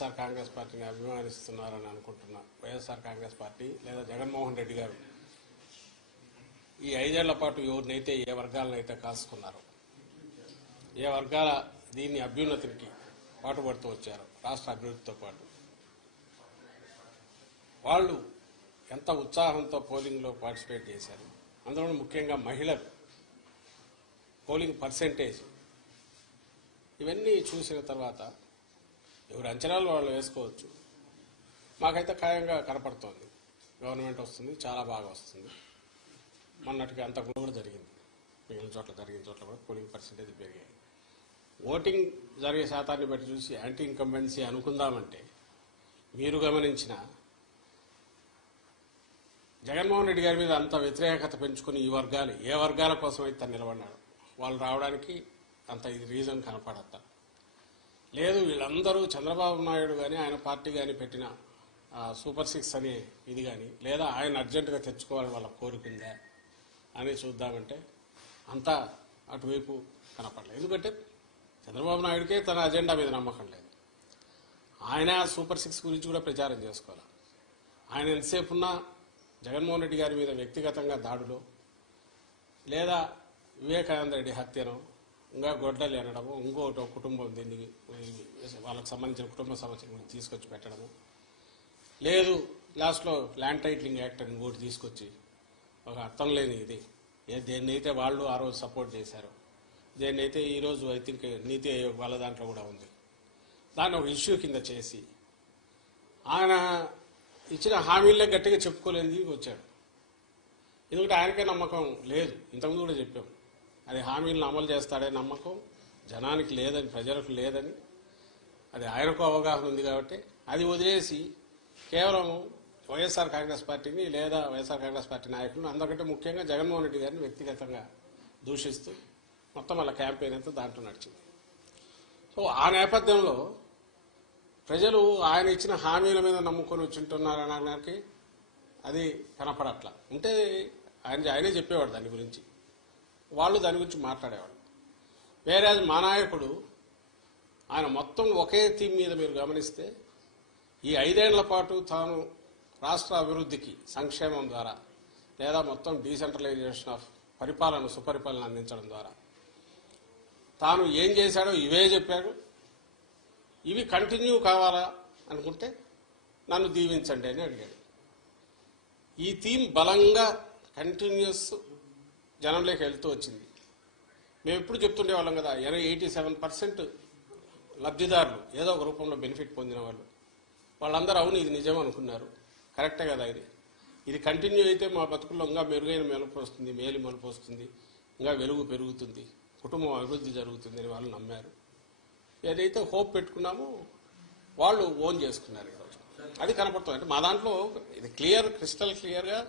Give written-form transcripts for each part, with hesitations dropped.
వైఎస్ఆర్ కాంగ్రెస్ పార్టీని అభిమానిస్తున్నారని అనుకుంటున్నా వైఎస్ఆర్ కాంగ్రెస్ పార్టీ లేదా జగన్మోహన్ రెడ్డి గారు ఈ 5 ఏళ్ల పాటు ఎవరినైతే ఏ వర్గాలనైతే కాసుకున్నారో, ఏ వర్గాల దీన్ని అభ్యున్నతికి పాటుపడుతూ వచ్చారో, రాష్ట్ర అభివృద్ధితో పాటు వాళ్ళు ఎంత ఉత్సాహంతో పోలింగ్లో పార్టిసిపేట్ చేశారు. అందులో ముఖ్యంగా మహిళలు పోలింగ్ పర్సెంటేజ్ ఇవన్నీ చూసిన తర్వాత ఎవరి అంచనాలు వాళ్ళు వేసుకోవచ్చు. మాకైతే ఖాయంగా కనపడుతోంది గవర్నమెంట్ వస్తుంది, చాలా బాగా వస్తుంది. మొన్నటికి అంత కూడా జరిగింది, మిగిలిన చోట్ల జరిగిన చోట్ల కూడా పోలింగ్ పర్సెంటేజ్ పెరిగాయి. ఓటింగ్ జరిగే శాతాన్ని బట్టి చూసి యాంటీ ఇన్కంబెన్సీ అనుకుందామంటే మీరు గమనించిన జగన్మోహన్ రెడ్డి గారి మీద అంత వ్యతిరేకత పెంచుకుని ఈ వర్గాలు ఏ వర్గాల కోసం అయితే నిలబడినాడు వాళ్ళు రావడానికి అంత ఇది రీజన్ కనపడత లేదు. వీళ్ళందరూ చంద్రబాబు నాయుడు కానీ ఆయన పార్టీ కానీ పెట్టిన సూపర్ 6 అనే ఇది కానీ లేదా ఆయన అర్జెంటుగా తెచ్చుకోవాలని వాళ్ళ కోరుకుందా అని చూద్దామంటే అంతా అటువైపు కనపడలేదు. ఎందుకంటే చంద్రబాబు నాయుడికే తన అజెండా మీద నమ్మకం లేదు. ఆయన సూపర్ 6 గురించి కూడా ప్రచారం చేసుకోవాలి. ఆయన ఎంతసేపు ఉన్నా జగన్మోహన్ రెడ్డి గారి మీద వ్యక్తిగతంగా దాడులో లేదా వివేకానంద రెడ్డి హత్యను ఇంకా గొడ్డలు అనడము, ఇంకోటి కుటుంబం దీన్ని వాళ్ళకు సంబంధించిన కుటుంబ సమస్యల గురించి తీసుకొచ్చి పెట్టడము, లేదు లాస్ట్లో ల్యాండ్ టైటిలింగ్ యాక్ట్ అని ఇంకోటి తీసుకొచ్చి ఒక అర్థం లేని ఇది దేన్నైతే వాళ్ళు ఆ రోజు సపోర్ట్ చేశారు, దేన్నైతే ఈరోజు ఐ థింక్ నీతి ఆయోగ్ వాళ్ళ దాంట్లో కూడా ఉంది, దాన్ని ఒక ఇష్యూ కింద చేసి ఆయన ఇచ్చిన హామీలే గట్టిగా చెప్పుకోలేని వచ్చాడు. ఎందుకంటే ఆయనకే నమ్మకం లేదు. ఇంతకుముందు కూడా చెప్పాం, అది హామీలను అమలు చేస్తాడే నమ్మకం జనానికి లేదని, ప్రజలకు లేదని. అది ఆయనకు అవగాహన ఉంది కాబట్టి అది వదిలేసి కేవలం వైఎస్ఆర్ కాంగ్రెస్ పార్టీని లేదా వైఎస్ఆర్ కాంగ్రెస్ పార్టీ నాయకులను అందరికంటే ముఖ్యంగా జగన్మోహన్ రెడ్డి గారిని వ్యక్తిగతంగా దూషిస్తూ మొత్తం వాళ్ళ క్యాంపెయిన్ అంతా దాంట్లో నడిచింది. సో ఆ నేపథ్యంలో ప్రజలు ఆయన ఇచ్చిన హామీల మీద నమ్ముకొని వచ్చింటున్నారనడానికి అది కనపడట్లా. ఉంటే ఆయనే చెప్పేవాడు దాని గురించి, వాళ్ళు దాని గురించి మాట్లాడేవాళ్ళు. వేరే మా నాయకుడు ఆయన మొత్తం ఒకే థీమ్ మీద మీరు గమనిస్తే ఈ 5 ఏళ్ల పాటు తాను రాష్ట్ర అభివృద్ధికి సంక్షేమం ద్వారా లేదా మొత్తం డీసెంట్రలైజేషన్ ఆఫ్ పరిపాలన సుపరిపాలన అందించడం ద్వారా తాను ఏం చేశాడో ఇవే చెప్పాడు. ఇవి కంటిన్యూ కావాలా అనుకుంటే నన్ను దీవించండి అని అడిగాడు. ఈ థీమ్ బలంగా కంటిన్యూస్ జనంలోకి వెళ్తూ వచ్చింది. మేము ఎప్పుడు చెప్తుండేవాళ్ళం కదా, 87% లబ్ధిదారులు ఏదో ఒక రూపంలో బెనిఫిట్ పొందిన వాళ్ళందరూ అవును ఇది నిజం అనుకున్నారు. కరెక్టే కదా, ఇది కంటిన్యూ అయితే మా బతుకుల్లో ఇంకా మెరుగైన మెలుపు వస్తుంది, మేలు మలుపు వస్తుంది, ఇంకా వెలుగు పెరుగుతుంది, కుటుంబం అభివృద్ధి జరుగుతుంది అని వాళ్ళు నమ్మారు. ఏదైతే హోప్ పెట్టుకున్నామో వాళ్ళు ఓన్ చేసుకున్నారు ఈరోజు. అది కనపడుతుంది. అంటే మా దాంట్లో ఇది క్రిస్టల్ క్లియర్గా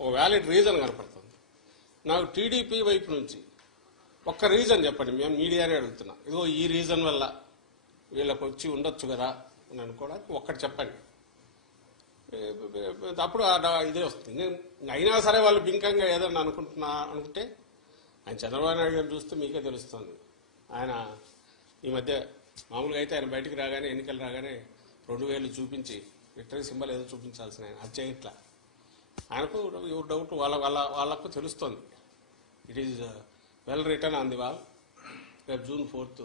ఒక వ్యాలిడ్ రీజన్ కనపడుతుంది. నాకు టీడీపీ వైపు నుంచి ఒక్క రీజన్ చెప్పండి, మేము మీడియానే అడుగుతున్నాం, ఇదిగో ఈ రీజన్ వల్ల వీళ్ళకి వచ్చి ఉండొచ్చు కదా అని అనుకోవడానికి ఒక్కటి చెప్పండి. అప్పుడు ఇదే వస్తుంది. అయినా సరే వాళ్ళు బింకంగా ఏదన్నా అనుకుంటే ఆయన చంద్రబాబు నాయుడు గారిని చూస్తే మీకే తెలుస్తుంది. ఆయన ఈ మధ్య మామూలుగా అయితే ఆయన బయటికి రాగానే ఎన్నికలు రాగానే 2000 చూపించి విక్టరీ సింబల్ ఏదో చూపించాల్సిన ఆయన అది చేయట్లా. ఆయనకు డౌట్ వాళ్ళకు తెలుస్తోంది. It is well return on the wall. రేపు June 4th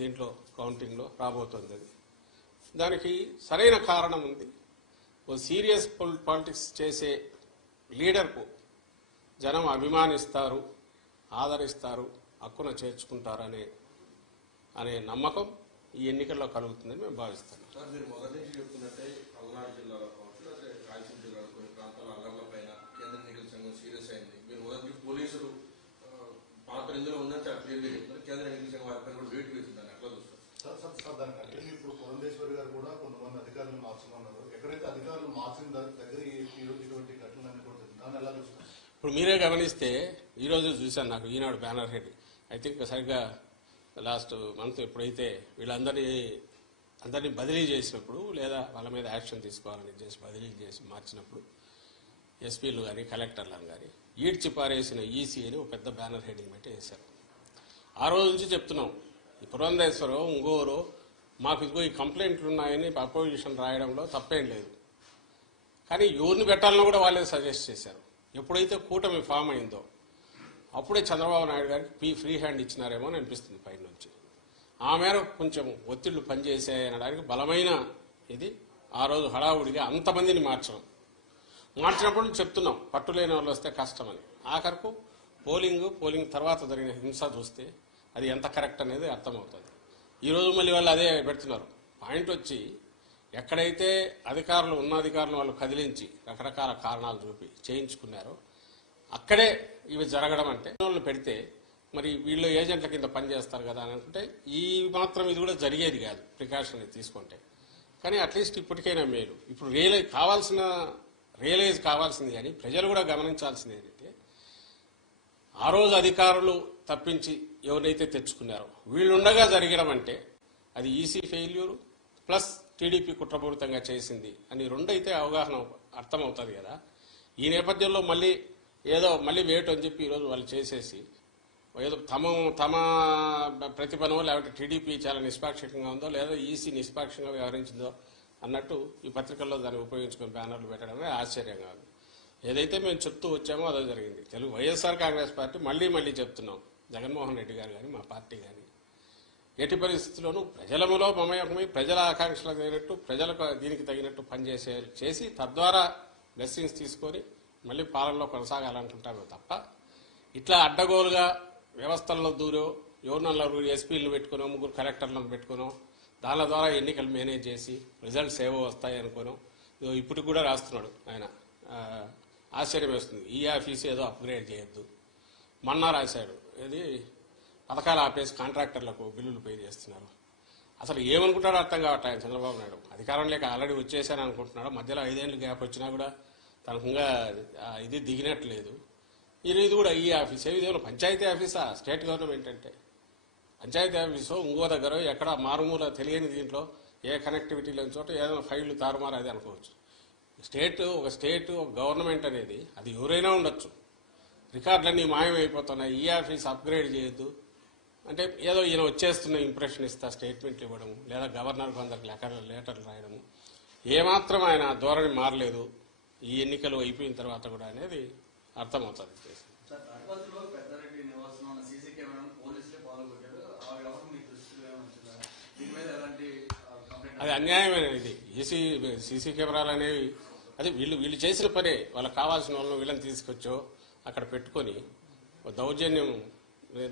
దీంట్లో కౌంటింగ్లో రాబోతోంది. అది దానికి సరైన కారణం ఉంది. ఓ సీరియస్ పాలిటిక్స్ చేసే లీడర్కు జనం అభిమానిస్తారు, ఆదరిస్తారు, హక్కున చేర్చుకుంటారు అనే నమ్మకం ఈ ఎన్నికల్లో కలుగుతుందని మేము భావిస్తాం. సార్, మీరు మొదటి నుంచి చెప్తున్నట్టే పల్నాడు జిల్లాలో కావచ్చు, లేదా రాయలసీమ జిల్లాలో కొన్ని ప్రాంతాల అల్లర్ల పైన కేంద్ర ఎన్నికల సంఘం సీరియస్ అయింది. మీరు మొదటి పోలీసులు పాత్ర ఇందులో ఉందని చాలా క్లియర్గా చెప్తున్నారు. కేంద్ర ఎన్నికల సంఘం వారి పైన కూడా వేటు వేస్తుందని ఎట్లా చూస్తారు? సార్ దానికి ఇప్పుడు పురంధేశ్వరి గారు కూడా కొంతమంది అధికారులు మార్చమన్నారు. ఎక్కడైతే అధికారులు మార్చిన దగ్గర ఇటువంటి ఘటనలన్నీ కూడా దాన్ని ఎలా చూస్తారు? ఇప్పుడు మీరే గమనిస్తే ఈరోజు చూశాను, నాకు ఈనాడు బ్యానర్ హెడ్ ఐ థింక్ సరిగ్గా లాస్ట్ మంత్ ఎప్పుడైతే అందరినీ బదిలీ చేసినప్పుడు లేదా వాళ్ళ మీద యాక్షన్ తీసుకోవాలని చేసి బదిలీ చేసి మార్చినప్పుడు ఎస్పీలు కానీ కలెక్టర్లను కానీ ఈడ్చి పారేసిన ఈసీ అని ఒక పెద్ద బ్యానర్ హెడ్డింగ్ పెట్టి వేశారు. ఆ రోజు నుంచి చెప్తున్నాం, ఈ పురంధేశ్వరం ఇంగోరు మాకు ఇదిగో ఈ కంప్లైంట్లు ఉన్నాయని అపోజిషన్ రాయడంలో తప్పేం లేదు. కానీ ఎవరిని పెట్టాలని కూడా వాళ్ళే సజెస్ట్ చేశారు. ఎప్పుడైతే కూటమి ఫామ్ అయిందో అప్పుడే చంద్రబాబు నాయుడు గారికి ఫ్రీ హ్యాండ్ ఇచ్చినారేమో అని అనిపిస్తుంది పైన నుంచి. ఆ మేరకు కొంచెం ఒత్తిళ్లు పనిచేసాయనడానికి బలమైన ఇది ఆ రోజు హడావుడిగా అంతమందిని మార్చినప్పుడు చెప్తున్నాం పట్టులేని వాళ్ళు వస్తే కష్టమని. ఆఖరకు పోలింగ్ తర్వాత జరిగిన హింస చూస్తే అది ఎంత కరెక్ట్ అనేది అర్థమవుతుంది. ఈరోజు మళ్ళీ వాళ్ళు అదే పెడుతున్నారు. పాయింట్ వచ్చి ఎక్కడైతే ఉన్న అధికారులు వాళ్ళు కదిలించి రకరకాల కారణాలు చూపి చేయించుకున్నారో అక్కడే ఇవి జరగడం అంటే వాళ్ళు పెడితే మరి వీళ్ళు ఏజెంట్ల కింద పనిచేస్తారు కదా అని అనుకుంటే ఈ మాత్రం ఇది కూడా జరిగేది కాదు ప్రికాషన్ తీసుకుంటే. కానీ అట్లీస్ట్ ఇప్పటికైనా మేలు. ఇప్పుడు రియలైజ్ కావాల్సింది కానీ ప్రజలు కూడా గమనించాల్సింది ఏంటంటే ఆ రోజు అధికారులు తప్పించి ఎవరైతే తెచ్చుకున్నారో వీళ్ళుండగా జరగడం అంటే అది ఈసీ ఫెయిల్యూరు ప్లస్ టీడీపీ కుట్రపూరితంగా చేసింది అని రెండైతే అవగాహన అర్థమవుతుంది కదా. ఈ నేపథ్యంలో మళ్ళీ వేటు అని చెప్పి ఈరోజు వాళ్ళు చేసేసి ఏదో తమ ప్రతిభనో లేకపోతే టీడీపీ చాలా నిష్పాక్షికంగా ఉందో లేదా ఈసీ నిష్పాక్షంగా వ్యవహరించిందో అన్నట్టు ఈ పత్రికల్లో దాన్ని ఉపయోగించుకుని బ్యానర్లు పెట్టడమే ఆశ్చర్యంగా ఉంది. ఏదైతే మేము చెప్తూ వచ్చామో అదే జరిగింది. వైఎస్ఆర్ కాంగ్రెస్ పార్టీ మళ్ళీ చెప్తున్నాం, జగన్మోహన్ రెడ్డి గారు కానీ మా పార్టీ కానీ ఎట్టి పరిస్థితుల్లోనూ ప్రజలములో మమేకమై ప్రజల ఆకాంక్షలకు తగినట్టు ప్రజలకు దీనికి తగినట్టు చేసి తద్వారా బ్లెస్సింగ్స్ తీసుకొని మళ్ళీ పాలనలో కొనసాగాలనుకుంటామే తప్ప ఇట్లా అడ్డగోలుగా వ్యవస్థల్లో ఎవరినల్లా ఎస్పీలను పెట్టుకునో 3 కలెక్టర్లను పెట్టుకునో దాని ద్వారా ఎన్నికలు మేనేజ్ చేసి రిజల్ట్స్ ఏవో వస్తాయి అనుకోను ఇప్పుడు కూడా రాస్తున్నాడు ఆయన. ఆశ్చర్యం వేస్తుంది. ఈ ఆఫీస్ ఏదో అప్గ్రేడ్ చేయొద్దు మొన్న రాశాడు. ఇది పథకాలు ఆపేసి కాంట్రాక్టర్లకు బిల్లులు పే చేస్తున్నారు. అసలు ఏమనుకుంటాడో అర్థం కావట్లేదు చంద్రబాబు నాయుడు. అధికారం లేక ఆల్రెడీ వచ్చేసాను అనుకుంటున్నాడు. మధ్యలో 5 ఏళ్ళు గ్యాప్ వచ్చినా కూడా తనకుంగా ఇది దిగినట్లేదు. ఇది కూడా ఈ ఆఫీస్ ఇదేమో పంచాయతీ ఆఫీసా స్టేట్ గవర్నమెంట్ అంటే? పంచాయతీ ఆఫీసు ఇంకో దగ్గర ఎక్కడ మారుమూల తెలియని దీంట్లో ఏ కనెక్టివిటీ లేని చోట ఏదైనా ఫైళ్లు తారుమారు అది అనుకోవచ్చు. ఒక గవర్నమెంట్ అనేది అది ఎవరైనా ఉండొచ్చు. రికార్డులన్నీ మాయమైపోతున్నాయి. ఈ ఆఫీస్ అప్గ్రేడ్ చేయొద్దు అంటే ఏదో ఈయన వచ్చేస్తున్న ఇంప్రెషన్ ఇస్తా స్టేట్మెంట్లు ఇవ్వడము లేదా గవర్నర్ కొందరికి లెటర్లు రాయడము. ఏమాత్రం ఆయన ధోరణి మారలేదు ఈ ఎన్నికలు అయిపోయిన తర్వాత కూడా అనేది అర్థమవుతుంది. అది అన్యాయమైన ఇది. సీసీ కెమెరాలు అనేవి అది వీళ్ళు చేసిన పనే. వాళ్ళకి కావాల్సిన వాళ్ళని వీళ్ళని తీసుకొచ్చో అక్కడ పెట్టుకొని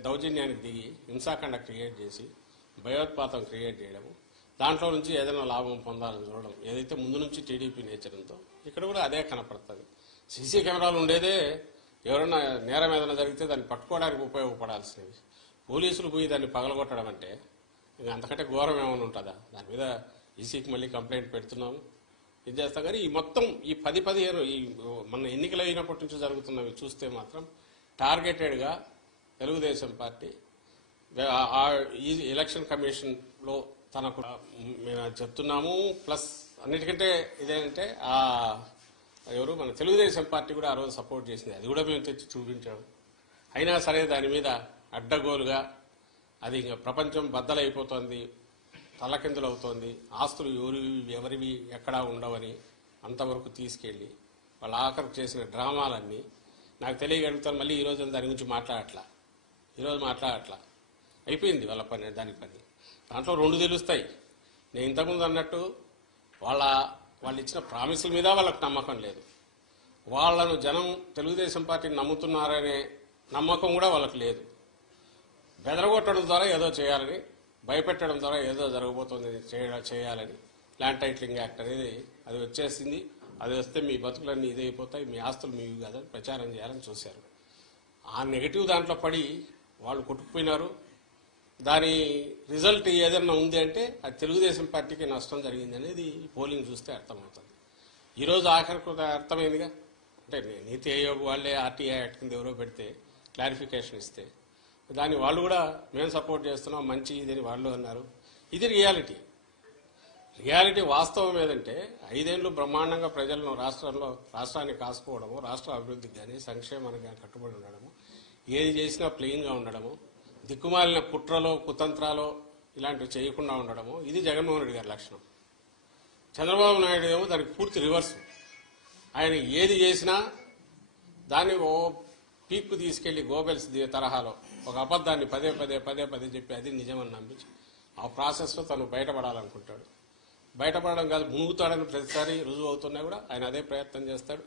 దౌర్జన్యానికి దిగి హింసాకాండ క్రియేట్ చేసి భయోత్పాతం క్రియేట్ చేయడము, దాంట్లో నుంచి ఏదైనా లాభం పొందాలని చూడడం ఏదైతే ముందు నుంచి టీడీపీ నేచర్ ఉందో ఇక్కడ కూడా అదే కనపడుతుంది. సీసీ కెమెరాలు ఉండేదే ఎవరైనా నేరం ఏదైనా జరిగితే దాన్ని పట్టుకోవడానికి ఉపయోగపడాల్సినవి. పోలీసులు పోయి దాన్ని పగలగొట్టడం అంటే ఇంకా అంతకంటే ఘోరం ఏమైనా ఉంటుందా? దాని మీద ఈసీకి మళ్ళీ కంప్లైంట్ పెడుతున్నాము, ఇది చేస్తాం. కానీ ఈ మొత్తం ఈ 10-15 ఈ మన ఎన్నికలు అయినప్పటి నుంచి జరుగుతున్నవి చూస్తే మాత్రం టార్గెటెడ్గా తెలుగుదేశం పార్టీ ఈ ఎలక్షన్ కమిషన్లో తనకు మేము చెప్తున్నాము. ప్లస్ అన్నిటికంటే ఇదేంటే మన తెలుగుదేశం పార్టీ కూడా ఆ రోజు సపోర్ట్ చేసింది. అది కూడా మేము తెచ్చి చూపించాము. అయినా సరే దాని మీద అడ్డగోలుగా అది ఇంకా ప్రపంచం బద్దలైపోతుంది, తలకిందులు అవుతోంది. ఆస్తులు ఎవరివి ఎక్కడా ఉండవని అంతవరకు తీసుకెళ్ళి వాళ్ళ ఆఖరికి చేసిన డ్రామాలన్నీ నాకు తెలియగలుగుతాను. మళ్ళీ ఈరోజు దాని గురించి మాట్లాడట్లా అయిపోయింది వాళ్ళ పని. దాని పని దాంట్లో 2 తెలుస్తాయి. నేను ఇంతకుముందు అన్నట్టు వాళ్ళు ఇచ్చిన ప్రామిసుల మీద వాళ్ళకు నమ్మకం లేదు. వాళ్ళను జనం తెలుగుదేశం పార్టీని నమ్ముతున్నారనే నమ్మకం కూడా వాళ్ళకు లేదు. బెదరగొట్టడం ద్వారా ఏదో చేయాలని, భయపెట్టడం ద్వారా ఏదో జరగబోతుంది చేయాలని ల్యాండ్ టైటిలింగ్ యాక్ట్ అనేది అది వచ్చేసింది. అది వస్తే మీ బతుకులన్నీ ఇదైపోతాయి, మీ ఆస్తులు మీవి కాదని ప్రచారం చేయాలని చూశారు. ఆ నెగిటివ్ దాంట్లో పడి వాళ్ళు కొట్టుకుపోయినారు. దాని రిజల్ట్ ఏదైనా ఉంది అంటే అది తెలుగుదేశం పార్టీకి నష్టం జరిగింది అనేది పోలింగ్ చూస్తే అర్థమవుతుంది. ఈరోజు ఆఖరికి అర్థమైందిగా. అంటే నీతి ఆయోగ్ వాళ్ళే ఆర్టీఐ యాక్ట్ కింద ఎవరో పెడితే క్లారిఫికేషన్ ఇస్తే దాన్ని వాళ్ళు కూడా మేము సపోర్ట్ చేస్తున్నాం మంచి ఇదని వాళ్ళు అన్నారు. ఇది రియాలిటీ వాస్తవం ఏదంటే 5 ఏళ్ళు బ్రహ్మాండంగా ప్రజలను రాష్ట్రాన్ని కాసుకోవడము, రాష్ట్ర అభివృద్ధికి కానీ సంక్షేమానికి కానీ కట్టుబడి ఉండడము, ఏది చేసినా ప్లెయిన్గా ఉండడము, దిక్కుమాలిన కుట్రలో కుతంత్రాలో ఇలాంటివి చేయకుండా ఉండడము ఇది జగన్మోహన్ రెడ్డి గారి లక్షణం. చంద్రబాబు నాయుడు ఏమో దానికి పూర్తి రివర్స్. ఆయన ఏది చేసినా దాన్ని ఓ పీక్కు తీసుకెళ్లి గోబెల్స్ తరహాలో ఒక అబద్ధాన్ని పదే పదే చెప్పి అది నిజమని నమ్మించి ఆ ప్రాసెస్లో తను బయటపడాలనుకుంటాడు. బయటపడడం కాదు, మునుగుతాడని ప్రతిసారి రుజువు అవుతున్నా కూడా ఆయన అదే ప్రయత్నం చేస్తాడు.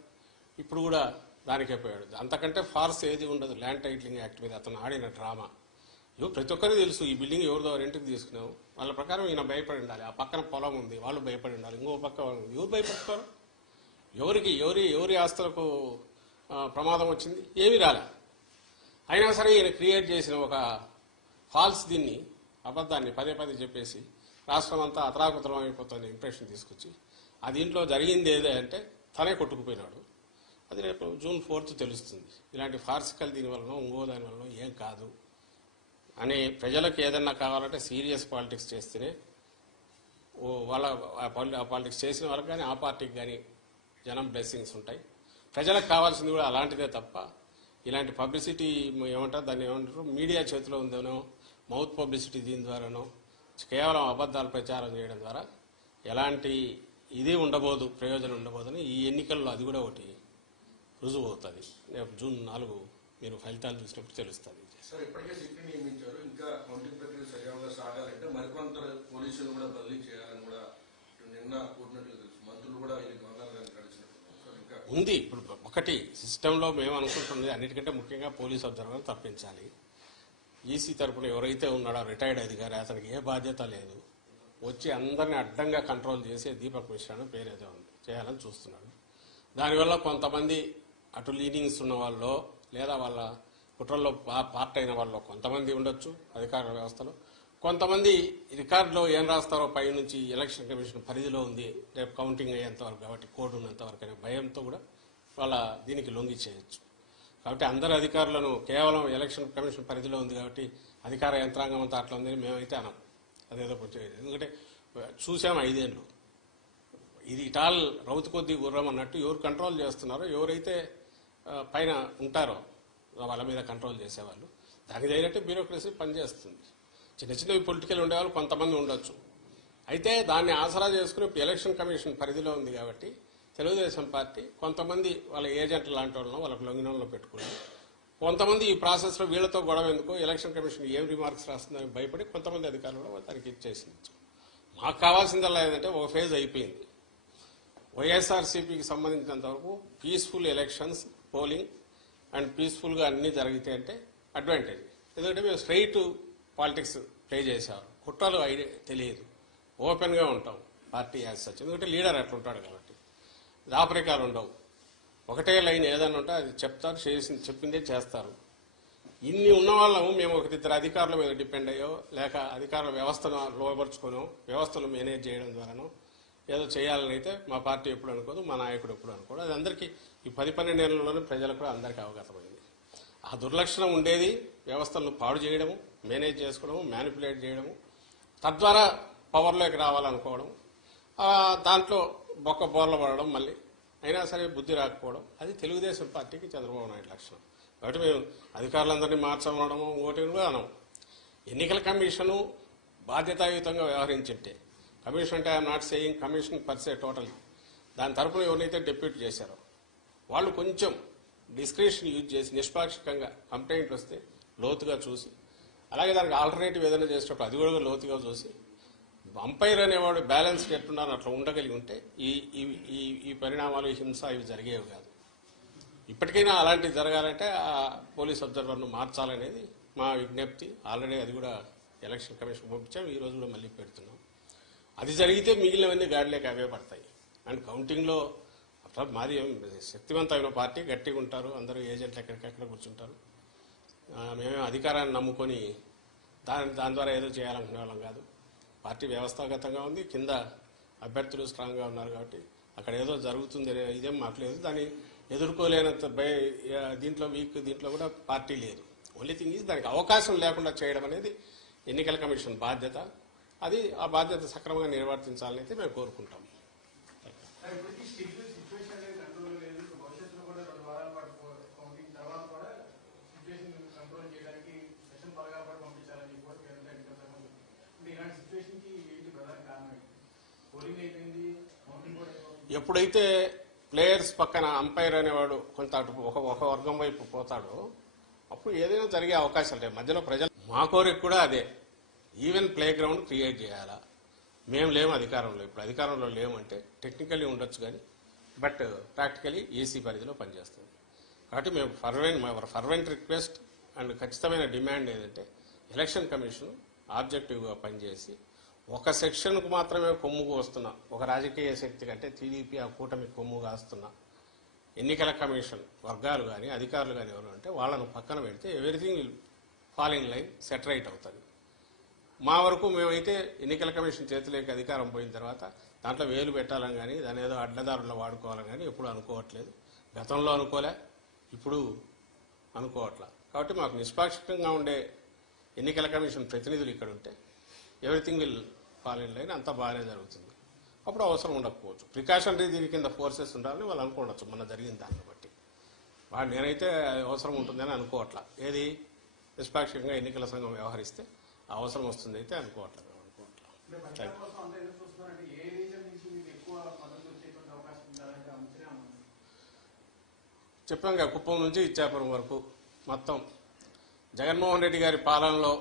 ఇప్పుడు కూడా దానికే పోయాడు. అంతకంటే ఫార్స్ ఏది ఉండదు. ల్యాండ్ టైటిలింగ్ యాక్ట్ మీద అతను ఆడిన డ్రామా ప్రతి ఒక్కరికి తెలుసు. ఈ బిల్డింగ్ ఎవరిదో రెంట్కి తీసుకున్నావు, వాళ్ళ ప్రకారం ఈయన భయపడి ఉండాలి. ఆ పక్కన పొలం ఉంది, వాళ్ళు భయపడి ఉండాలి. ఇంకో పక్క ఎవరు భయపడతారు? ఎవరి ఆస్తులకు ప్రమాదం వచ్చింది? ఏమీ రాలే. అయినా సరే ఈయన క్రియేట్ చేసిన ఒక ఫాల్స్ దీన్ని అబద్ధాన్ని పదే చెప్పేసి రాష్ట్రం అంతా అతలాకుతలం అయిపోతున్న ఇంప్రెషన్ తీసుకొచ్చి ఆ దీంట్లో జరిగింది ఏదే అంటే తనే కొట్టుకుపోయినాడు. అది రేపు June 4th తెలుస్తుంది. ఇలాంటి ఫార్సికల్ దీనివల్ల ఇంకో దాని వల్ల ఏం కాదు అని ప్రజలకు ఏదన్నా కావాలంటే సీరియస్ పాలిటిక్స్ చేస్తేనే వాళ్ళ ఆ పాలిటిక్స్ చేసిన వాళ్ళకి కానీ ఆ పార్టీకి కానీ జనం బ్లెస్సింగ్స్ ఉంటాయి. ప్రజలకు కావాల్సింది కూడా అలాంటిదే తప్ప ఇలాంటి పబ్లిసిటీ ఏమంటారు, దాన్ని ఏమంటారు, మీడియా చేతిలో ఉందనో మౌత్ పబ్లిసిటీ దీని ద్వారానో కేవలం అబద్ధాలు ప్రచారం చేయడం ద్వారా ఎలాంటి ఇది ఉండబోదు, ప్రయోజనం ఉండబోదని ఈ ఎన్నికల్లో అది కూడా ఒకటి రుజువు అవుతుంది. రేపు June 4 మీరు ఫలితాలు చూసినప్పుడు తెలుస్తుంది. సార్, ఇప్పటికే సిట్ని నియమించారు. ఇంకా కౌంటింగ్ ప్రక్రియ సజావుగా సాగాలంటే మరికొంత పోలీసులు కూడా బదిలీ చేయాలని కూడా నిన్న కూడినట్లు తెలుసు. మంత్రులు కూడా ఇది గవర్నర్ గారిని కలిసినట్టు ఉంది. ఇప్పుడు ఒకటి సిస్టంలో మేము అనుకుంటుంది అన్నిటికంటే ముఖ్యంగా పోలీస్ అబ్జర్వర్ తప్పించాలి. ఈసీ తరఫున ఎవరైతే ఉన్నాడో రిటైర్డ్ అధికారి అతనికి ఏ బాధ్యత లేదు. వచ్చి అందరినీ అడ్డంగా కంట్రోల్ చేసే దీపక్ మిశ్రా పేరు ఏదో ఉంది చేయాలని చూస్తున్నాడు. దానివల్ల కొంతమంది అటు లీనింగ్స్ ఉన్న వాళ్ళు లేదా వాళ్ళ కుట్రల్లో పార్ట్ అయిన వాళ్ళు కొంతమంది ఉండొచ్చు అధికార వ్యవస్థలో. కొంతమంది రికార్డులో ఏం రాస్తారో పై నుంచి ఎలక్షన్ కమిషన్ పరిధిలో ఉంది, రేపు కౌంటింగ్ అయ్యేంతవరకు కాబట్టి కోడ్ ఉన్నంతవరకు అనే భయంతో కూడా వాళ్ళ దీనికి లొంగి చేయొచ్చు. కాబట్టి అందరు అధికారులను కేవలం ఎలక్షన్ కమిషన్ పరిధిలో ఉంది కాబట్టి అధికార యంత్రాంగం అంతా అట్లా ఉందని మేమైతే అనం. అదేదో ఎందుకంటే చూసాం 5 ఏళ్ళు. ఇది ఇటాల్ రౌతు కొద్దీ గుర్రం అన్నట్టు ఎవరు కంట్రోల్ చేస్తున్నారో, ఎవరైతే పైన ఉంటారో వాళ్ళ మీద కంట్రోల్ చేసేవాళ్ళు దానికి తగినట్టు బ్యూరోక్రసీ పనిచేస్తుంది. చిన్నవి పొలిటికల్ ఉండేవాళ్ళు కొంతమంది ఉండొచ్చు. అయితే దాన్ని ఆసరా చేసుకుని ఎలక్షన్ కమిషన్ పరిధిలో ఉంది కాబట్టి తెలుగుదేశం పార్టీ కొంతమంది వాళ్ళ ఏజెంట్లు లాంటి వాళ్ళను వాళ్ళకి లొంగినంలో పెట్టుకున్నారు. కొంతమంది ఈ ప్రాసెస్లో వీళ్ళతో గొడవ ఎందుకో ఎలక్షన్ కమిషన్ ఏం రిమార్క్స్ రాస్తుందని భయపడి కొంతమంది అధికారులు కూడా దానికి ఇచ్చేసింది. మాకు కావాల్సిందల్లా ఏంటంటే ఒక ఫేజ్ అయిపోయింది. వైఎస్ఆర్సీపీకి సంబంధించినంత వరకు పీస్ఫుల్ ఎలక్షన్స్, పోలింగ్ అండ్ పీస్ఫుల్గా అన్నీ జరిగితే అంటే అడ్వాంటేజ్. ఎందుకంటే మేము స్ట్రైట్ పాలిటిక్స్ ప్లే చేసేవారు. కుట్రలు తెలియదు, ఓపెన్గా ఉంటాం పార్టీ యాజ్ సచ్. ఎందుకంటే లీడర్ అట్లా ఉంటాడు కాబట్టి దాపరికాలు ఉండవు. ఒకటే లైన్ ఏదైనా ఉంటే అది చెప్తారు, చెప్పిందే చేస్తారు. ఇన్ని ఉన్న వాళ్ళము మేము ఒకరిద్దరు అధికారుల మీద డిపెండ్ అయ్యో లేక అధికారుల వ్యవస్థను లోపరుచుకోనో వ్యవస్థను మేనేజ్ చేయడం ద్వారానో ఏదో చేయాలని అయితే మా పార్టీ ఎప్పుడు అనుకోదు, మా నాయకుడు ఎప్పుడు అనుకోడు. అది అందరికీ ఈ 10-12 ఏళ్లలోనే ప్రజలకు కూడా అందరికీ అవగతమైంది. ఆ దుర్లక్షణం ఉండేది వ్యవస్థలను పాడు చేయడము, మేనేజ్ చేసుకోవడము, మ్యానిపులేట్ చేయడము, తద్వారా పవర్లోకి రావాలనుకోవడం, దాంట్లో బోర్ల పడడం, మళ్ళీ అయినా సరే బుద్ధి రాకపోవడం, అది తెలుగుదేశం పార్టీకి చంద్రబాబు నాయుడు లక్షణం. కాబట్టి మేము అధికారులందరినీ మార్చమనడము ఇంకోటి కూడా అనం. ఎన్నికల కమిషను బాధ్యతాయుతంగా వ్యవహరించింటే, కమిషన్ అంటే I'm not saying commission per se total, దాని తరఫున ఎవరైతే డెప్యూట్ చేశారో వాళ్ళు కొంచెం డిస్క్రిప్షన్ యూజ్ చేసి నిష్పాక్షికంగా కంప్లైంట్లు వస్తే లోతుగా చూసి, అలాగే దానికి ఆల్టర్నేటివ్ ఏదైనా చేసేటప్పుడు అది కూడా లోతుగా చూసి, అంపైర్ అనేవాడు బ్యాలెన్స్ ఎట్టున్నారని అట్లా ఉండగలిగి ఉంటే ఈ పరిణామాలు, హింస ఇవి జరిగేవి కాదు. ఇప్పటికైనా అలాంటివి జరగాలంటే ఆ పోలీస్ అబ్జర్వర్ను మార్చాలనేది మా విజ్ఞప్తి. ఆల్రెడీ అది కూడా ఎలక్షన్ కమిషన్ పంపించాం, ఈ రోజు కూడా మళ్ళీ పెడుతున్నాం. అది జరిగితే మిగిలినవన్నీ గాడిలోకి అవే పడతాయి. అండ్ కౌంటింగ్లో మాది శక్తివంతమైన పార్టీ, గట్టిగా ఉంటారు, అందరూ ఏజెంట్లు ఎక్కడికెక్కడ కూర్చుంటారు. మేమే అధికారాన్ని నమ్ముకొని దాని ద్వారా ఏదో చేయాలనుకునే వాళ్ళం కాదు. పార్టీ వ్యవస్థాగతంగా ఉంది, కింద అభ్యర్థులు స్ట్రాంగ్గా ఉన్నారు కాబట్టి అక్కడ ఏదో జరుగుతుంది ఇదేం మాకు లేదు. దాన్ని ఎదుర్కోలేనంత దీంట్లో కూడా పార్టీ లేదు. ఓన్లీ థింగ్ ఈజ్ దానికి అవకాశం లేకుండా చేయడం అనేది ఎన్నికల కమిషన్ బాధ్యత. అది ఆ బాధ్యత సక్రమంగా నిర్వర్తించాలని అయితే మేము కోరుకుంటాం. ఎప్పుడైతే ప్లేయర్స్ పక్కన అంపైర్ అనేవాడు కొంత అటు ఒక వర్గం వైపు పోతాడో అప్పుడు ఏదైనా జరిగే అవకాశాలు లేవు. మధ్యలో ప్రజలు మా కోరిక కూడా అదే, ఈవెన్ ప్లే గ్రౌండ్ క్రియేట్ చేయాలా. మేము లేము అధికారంలో, ఇప్పుడు అధికారంలో లేమంటే టెక్నికల్లీ ఉండొచ్చు కానీ బట్ ప్రాక్టికలీ ఏసీ పరిధిలో పనిచేస్తుంది. కాబట్టి మేము ఫర్వెంట్ రిక్వెస్ట్ అండ్ ఖచ్చితమైన డిమాండ్ ఏంటంటే ఎలక్షన్ కమిషన్ ఆబ్జెక్టివ్గా పనిచేసి ఒక సెక్షన్కు మాత్రమే కొమ్ముకు వస్తున్నా, ఒక రాజకీయ శక్తి కంటే టీడీపీ ఆ కూటమి కొమ్ము కాస్తున్నా ఎన్నికల కమిషన్ వర్గాలు కానీ అధికారులు కానీ ఎవరు అంటే వాళ్ళను పక్కన పెడితే everything will fall in line, set right అవుతుంది. మా వరకు మేమైతే ఎన్నికల కమిషన్ చేతిలోకి అధికారం పోయిన తర్వాత దాంట్లో వేలు పెట్టాలని కానీ దాని ఏదో అడ్డదారుల్లో వాడుకోవాలని కానీ ఎప్పుడు అనుకోవట్లేదు. గతంలో అనుకోలే, ఇప్పుడు అనుకోవట్లా. కాబట్టి మాకు నిష్పాక్షికంగా ఉండే ఎన్నికల కమిషన్ ప్రతినిధులు ఇక్కడ ఉంటే everything will fall in line, అంతా బాగానే జరుగుతుంది. అప్పుడు అవసరం ఉండకపోవచ్చు, ప్రికాషనరీ దీని కింద ఫోర్సెస్ ఉండాలని వాళ్ళు అనుకోవచ్చు. మన జరిగిన దాన్ని బట్టి నేనైతే అవసరం ఉంటుందని అనుకోవట్లా. ఏది నిష్పాక్షికంగా ఎన్నికల సంఘం వ్యవహరిస్తే అవసరం వస్తుంది అయితే అనుకోవట్లేదు. చెప్పాం కదా, కుప్పం నుంచి ఇచ్చాపురం వరకు మొత్తం జగన్మోహన్ రెడ్డి గారి పాలనలో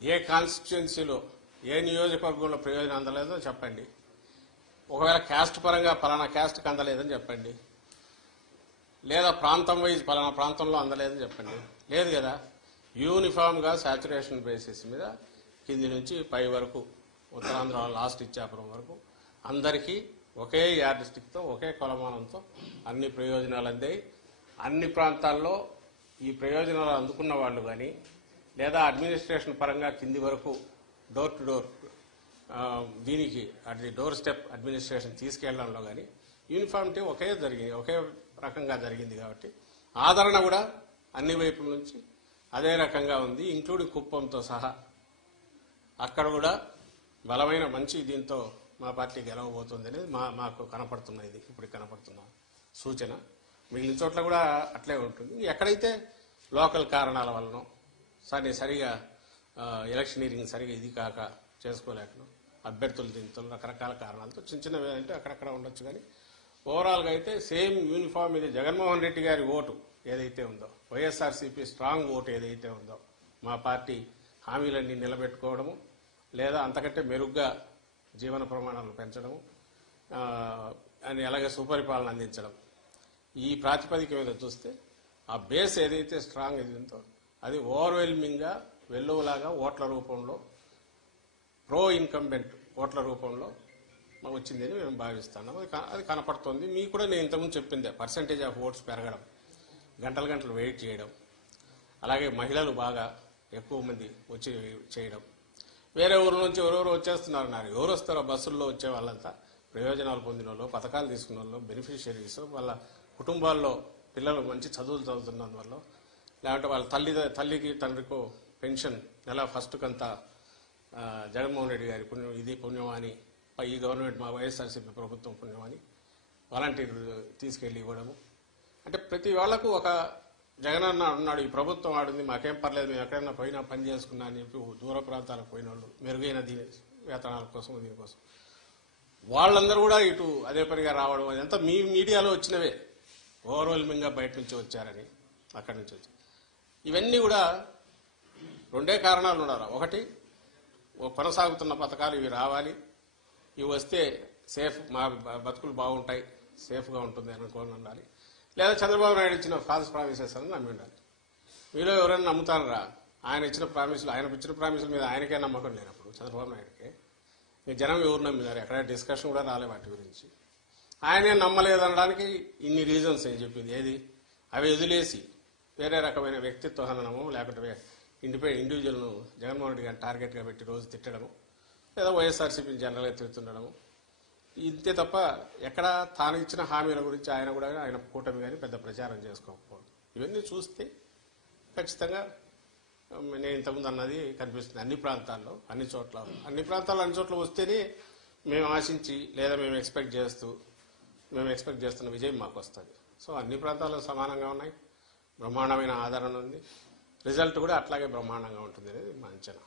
ఏ కాన్స్టిట్యున్సీలో ఏ నియోజకవర్గంలో ప్రయోజనం అందలేదో చెప్పండి. ఒకవేళ క్యాస్ట్ పరంగా పలానా క్యాస్ట్కి అందలేదని చెప్పండి, లేదా ప్రాంతం వైజ్ పలానా ప్రాంతంలో అందలేదని చెప్పండి. లేదు కదా, యూనిఫామ్గా సాచురేషన్ బేసిస్ మీద కింది నుంచి పై వరకు ఉత్తరాంధ్ర లాస్ట్ ఇచ్చాపురం వరకు అందరికీ ఒకే యార్డ్ స్టిక్తో ఒకే కొలమానంతో అన్ని ప్రయోజనాలు అందాయి. అన్ని ప్రాంతాల్లో ఈ ప్రయోజనాలు అందుకున్న వాళ్ళు కానీ లేదా అడ్మినిస్ట్రేషన్ పరంగా కింది వరకు డోర్ టు డోర్ దీనికి అది డోర్ స్టెప్ అడ్మినిస్ట్రేషన్ తీసుకెళ్లడంలో కానీ యూనిఫామిటీ ఒకే రకంగా జరిగింది. కాబట్టి ఆదరణ కూడా అన్ని వైపుల నుంచి అదే రకంగా ఉంది, ఇంక్లూడింగ్ కుప్పంతో సహా. అక్కడ కూడా బలమైన మంచి దీంతో మా పార్టీ గెలవబోతుంది అనేది మాకు కనపడుతున్నది, ఇప్పుడు కనపడుతున్న సూచన. మిగిలిన చోట్ల కూడా అట్లే ఉంటుంది. ఎక్కడైతే లోకల్ కారణాల వలన సరిగా ఎలక్షనీరింగ్ సరిగా ఇది కాక చేసుకోలేకను అభ్యర్థులు దీంతో రకరకాల కారణాలతో చిన్నవి అంటే అక్కడక్కడ ఉండొచ్చు. కానీ ఓవరాల్గా అయితే సేమ్ యూనిఫామ్ ఇది. జగన్మోహన్ రెడ్డి గారి ఓటు ఏదైతే ఉందో, వైఎస్ఆర్సీపీ స్ట్రాంగ్ ఓటు ఏదైతే ఉందో, మా పార్టీ హామీలన్నీ నిలబెట్టుకోవడము లేదా అంతకంటే మెరుగ్గా జీవన ప్రమాణాలు పెంచడము అని అలాగే సుపరిపాలన అందించడం, ఈ ప్రాతిపదిక మీద చూస్తే ఆ బేస్ ఏదైతే స్ట్రాంగ్ ఇది ఉందో అది ఓవర్వెల్మింగ్గా వెల్లువలాగా ఓట్ల రూపంలో ప్రో ఇన్కంబెంట్ ఓట్ల రూపంలో వచ్చిందని మేము భావిస్తున్నాం. అది కనపడుతోంది. మీకు కూడా నేను ఇంతకుముందు చెప్పిందే, పర్సంటేజ్ ఆఫ్ ఓట్స్ పెరగడం, గంటలు వెయిట్ చేయడం, అలాగే మహిళలు బాగా ఎక్కువ మంది వచ్చి చేయడం. వేరే ఊరు నుంచి ఎవరెవరు వచ్చేస్తున్నారు, ఎవరు వస్తారో బస్సుల్లో వచ్చే వాళ్ళంతా ప్రయోజనాలు పొందిన వాళ్ళు, పథకాలు తీసుకున్న వాళ్ళు, బెనిఫిషియరీస్, వాళ్ళ కుటుంబాల్లో పిల్లలు మంచి చదువులు చదువుతున్నందువల్ల, లేదంటే వాళ్ళ తల్లికి తండ్రికో పెన్షన్ నెల ఫస్ట్ కంతా జగన్మోహన్ రెడ్డి గారి పుణ్యం, ఇది పుణ్యం అని ఈ గవర్నమెంట్ మా వైఎస్ఆర్సీపీ ప్రభుత్వం పుణ్యం అని వాలంటీర్ తీసుకెళ్లి ఇవ్వడము. అంటే ప్రతి వాళ్లకు ఒక జగనన్న ఉన్నాడు, ఈ ప్రభుత్వం ఆడింది, మాకేం పర్లేదు, మేము ఎక్కడైనా పోయినా పని చేసుకున్నా అని చెప్పి దూర ప్రాంతాలకు పోయిన వాళ్ళు మెరుగైన వేతనాల కోసం దీనికోసం వాళ్ళందరూ కూడా ఇటు అదే పనిగా రావడం, అదంతా మీ మీడియాలో వచ్చినవే, ఓవర్వెల్మింగ్గా బయట నుంచి వచ్చారని అక్కడి నుంచి వచ్చి. ఇవన్నీ కూడా రెండే కారణాలు ఉండాలి. ఒకటి, కొనసాగుతున్న పథకాలు ఇవి రావాలి, ఇవి వస్తే సేఫ్, మా బతుకులు బాగుంటాయి, సేఫ్గా ఉంటుంది అనుకోని ఉండాలి. లేదా చంద్రబాబు నాయుడు ఇచ్చిన ఫాల్స్ ప్రామిసెస్ అని నమ్మి ఉండాలి. మీలో ఎవరైనా నమ్ముతారా? ఆయన ఇచ్చిన ప్రామిసుల మీద ఆయనకే నమ్మకం లేనప్పుడు చంద్రబాబు నాయుడుకే జనం ఎవరు నమ్మినారు? ఎక్కడ డిస్కషన్ కూడా రాలే వాటి గురించి. ఆయనే నమ్మలేదనడానికి ఇన్ని రీజన్స్ అని చెప్పింది. ఏది? అవి వదిలేసి వేరే రకమైన వ్యక్తిత్వ హననము, లేకపోతే ఇండివిజువల్ను జగన్మోహన్ రెడ్డి గారిని టార్గెట్గా పెట్టి రోజు తిట్టడము, లేదా వైఎస్ఆర్సీపీని జనరల్గా తిడుతుండడము, ఇంతే తప్ప ఎక్కడ తాను ఇచ్చిన హామీల గురించి ఆయన కూడా ఆయన కూటమి కానీ పెద్ద ప్రచారం చేసుకోకపోవడం. ఇవన్నీ చూస్తే ఖచ్చితంగా నేను ఇంతకుముందు అన్నది కనిపిస్తుంది. అన్ని ప్రాంతాల్లో అన్ని చోట్ల వస్తేనే మేము ఆశించి లేదా మేము ఎక్స్పెక్ట్ చేస్తున్న విజయం మాకు వస్తుంది. సో అన్ని ప్రాంతాల్లో సమానంగా ఉన్నాయి, బ్రహ్మాండమైన ఆదరణ ఉంది, రిజల్ట్ కూడా అట్లాగే బ్రహ్మాండంగా ఉంటుంది అనేది మా అంచనా.